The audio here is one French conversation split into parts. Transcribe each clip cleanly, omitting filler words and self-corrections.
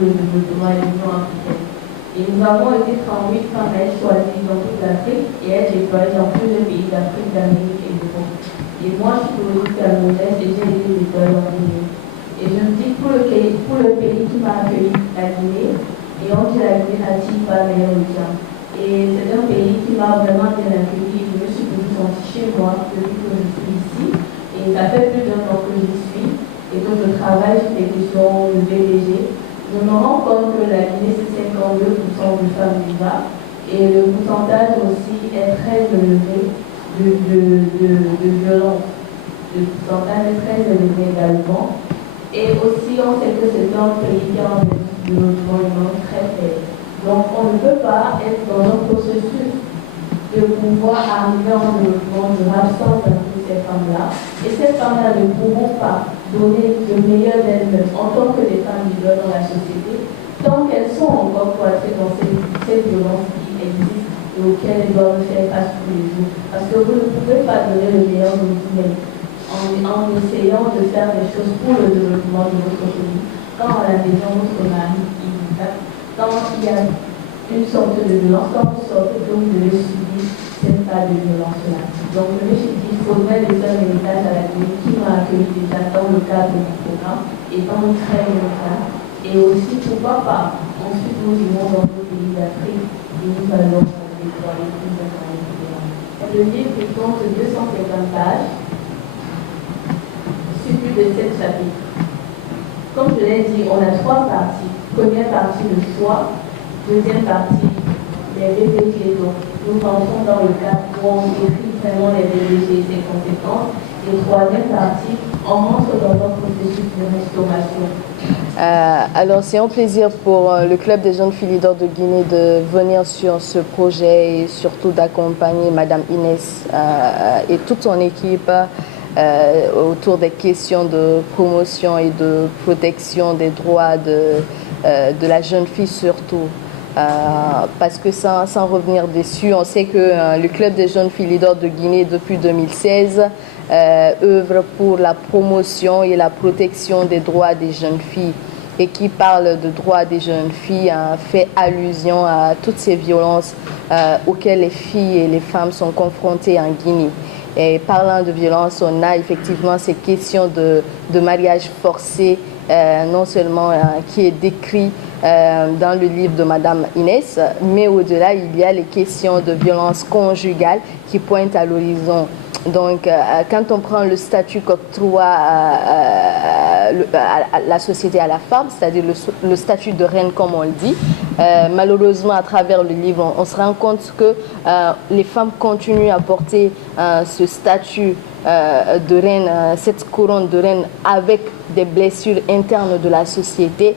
pour le développement et l'Union africaine. Et nous avons été 38 femmes choisies dans toute l'Afrique et elles déployées dans plusieurs pays d'Afrique, d'Amérique et d'Europe. Et moi, je suis d'origine camerounaise et j'ai été déployée en Guinée. Et je me dis, pour le pays qui m'a accueilli, la Guinée, et on dit la Guinée n'attire pas meilleur bien. Et c'est un pays qui m'a vraiment bien accueilli. Je me suis beaucoup sentie chez moi depuis que je suis ici. Et ça fait plus d'1 an que j'y suis et que je travaille sur les questions de BDG. Je me rends compte que la Guinée, c'est 52% de femmes vivants et le pourcentage aussi est très élevé de violence. Le pourcentage est très élevé également. Et aussi, on sait que c'est un pays qui a un développement très faible. Donc, on ne peut pas être dans un processus de pouvoir arriver en développement durable sans inclure ces femmes-là. Et ces femmes-là ne pourront pas donner le meilleur d'elles-mêmes en tant que des femmes leaders dans la société, tant qu'elles sont encore cloîtrées dans ces violences qui existent et auxquelles elles doivent faire face tous les jours. Parce que vous ne pouvez pas donner le meilleur de vous-même en essayant de faire des choses pour le développement de votre pays. Quand à la maison, votre mari, il vous tape, quand il y a une sorte de violence, quand vous sortez que vous devez subir cette phase de violence-là. Donc je me suis dit, il faudrait laisser un héritage à la Guinée qui m'a accueilli déjà dans le cadre du programme et dans le très long cadre. Et aussi, pourquoi pas, ensuite nous irons dans d'autres pays d'Afrique et nous allons déployer plus d'informations. Le livre compte 250 pages sur plus de 7 chapitres. Comme je l'ai dit, on a 3 parties. Première partie, le soi. Deuxième partie, les BPG. Donc, nous entrons dans le cadre où on écrit vraiment les BPG et ses conséquences. Et troisième partie, on rentre dans un processus de restauration. Alors, c'est un plaisir pour le Club des jeunes filles leaders de Guinée de venir sur ce projet et surtout d'accompagner Madame Inès et toute son équipe autour des questions de promotion et de protection des droits de la jeune fille surtout. Parce que sans revenir dessus, on sait que le Club des jeunes filles leaders de Guinée depuis 2016 œuvre pour la promotion et la protection des droits des jeunes filles. Et qui parle de droits des jeunes filles fait allusion à toutes ces violences auxquelles les filles et les femmes sont confrontées en Guinée. Et parlant de violence, on a effectivement ces questions de mariage forcé, non seulement qui est décrit dans le livre de Madame Inès, mais au-delà, il y a les questions de violence conjugale qui pointent à l'horizon. Donc, quand on prend le statut qu'octroie la société à la femme, c'est-à-dire le statut de reine, comme on le dit, malheureusement, à travers le livre, on se rend compte que les femmes continuent à porter ce statut de reine, cette couronne de reine, avec des blessures internes de la société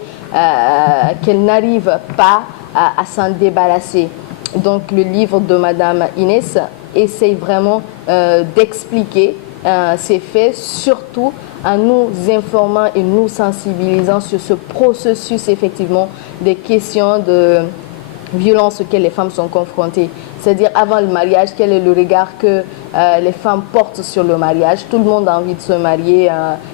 qu'elles n'arrivent pas à s'en débarrasser. Donc, le livre de Madame Inès essaye vraiment d'expliquer ces faits, surtout en nous informant et nous sensibilisant sur ce processus effectivement des questions de violence auxquelles les femmes sont confrontées. C'est-à-dire avant le mariage, quel est le regard que les femmes portent sur le mariage. Tout le monde a envie de se marier.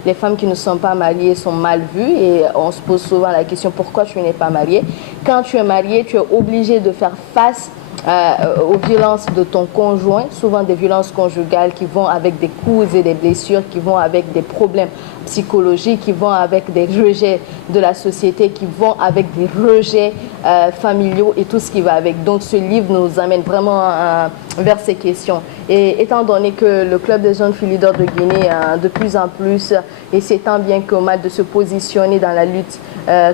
Les femmes qui ne sont pas mariées sont mal vues et on se pose souvent la question pourquoi tu n'es pas mariée. Quand tu es mariée, tu es obligée de faire face aux violences de ton conjoint, souvent des violences conjugales qui vont avec des coups et des blessures, qui vont avec des problèmes psychologiques, qui vont avec des rejets de la société, qui vont avec des rejets familiaux et tout ce qui va avec. Donc ce livre nous amène vraiment vers ces questions. Et étant donné que le Club des jeunes filles leaders de Guinée, de plus en plus, essaie tant bien que mal de se positionner dans la lutte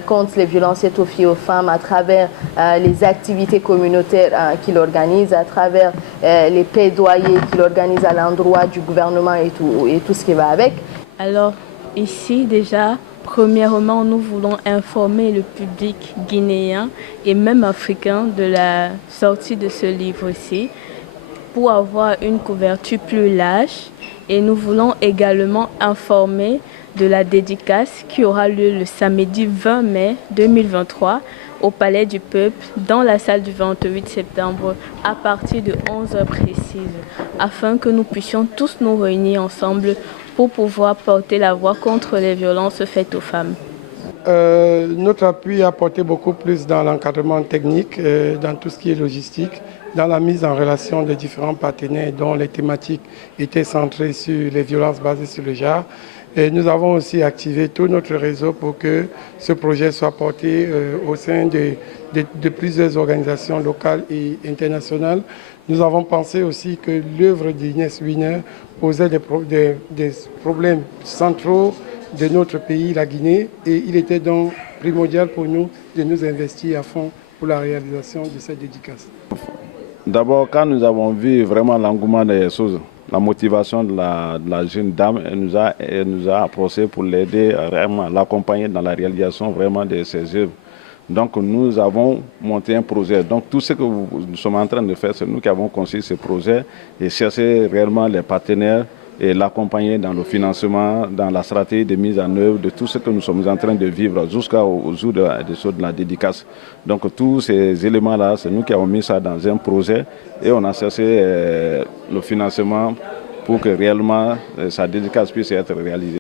contre les violences faites aux filles et aux femmes à travers les activités communautaires qu'il organise, à travers les plaidoyers qu'il organise à l'endroit du gouvernement et tout ce qui va avec. Alors ici déjà, premièrement, nous voulons informer le public guinéen et même africain de la sortie de ce livre-ci pour avoir une couverture plus large. Et nous voulons également informer de la dédicace qui aura lieu le samedi 20 mai 2023 au Palais du Peuple dans la salle du 28 septembre à partir de 11h précises afin que nous puissions tous nous réunir ensemble pour pouvoir porter la voix contre les violences faites aux femmes. Notre appui a porté beaucoup plus dans l'encadrement technique, dans tout ce qui est logistique, dans la mise en relation de différents partenaires dont les thématiques étaient centrées sur les violences basées sur le genre. Et nous avons aussi activé tout notre réseau pour que ce projet soit porté au sein de plusieurs organisations locales et internationales. Nous avons pensé aussi que l'œuvre d'Inès Wiener posait des problèmes centraux de notre pays, la Guinée, et il était donc primordial pour nous de nous investir à fond pour la réalisation de cette dédicace. D'abord, quand nous avons vu vraiment l'engouement des choses, la motivation de la jeune dame, elle nous a approché pour l'aider, vraiment l'accompagner dans la réalisation vraiment de ses œuvres. Donc nous avons monté un projet. Donc tout ce que nous sommes en train de faire, c'est nous qui avons conçu ce projet et chercher réellement les partenaires et l'accompagner dans le financement, dans la stratégie de mise en œuvre de tout ce que nous sommes en train de vivre jusqu'au jour de la dédicace. Donc tous ces éléments-là, c'est nous qui avons mis ça dans un projet et on a cherché le financement pour que réellement sa dédicace puisse être réalisée.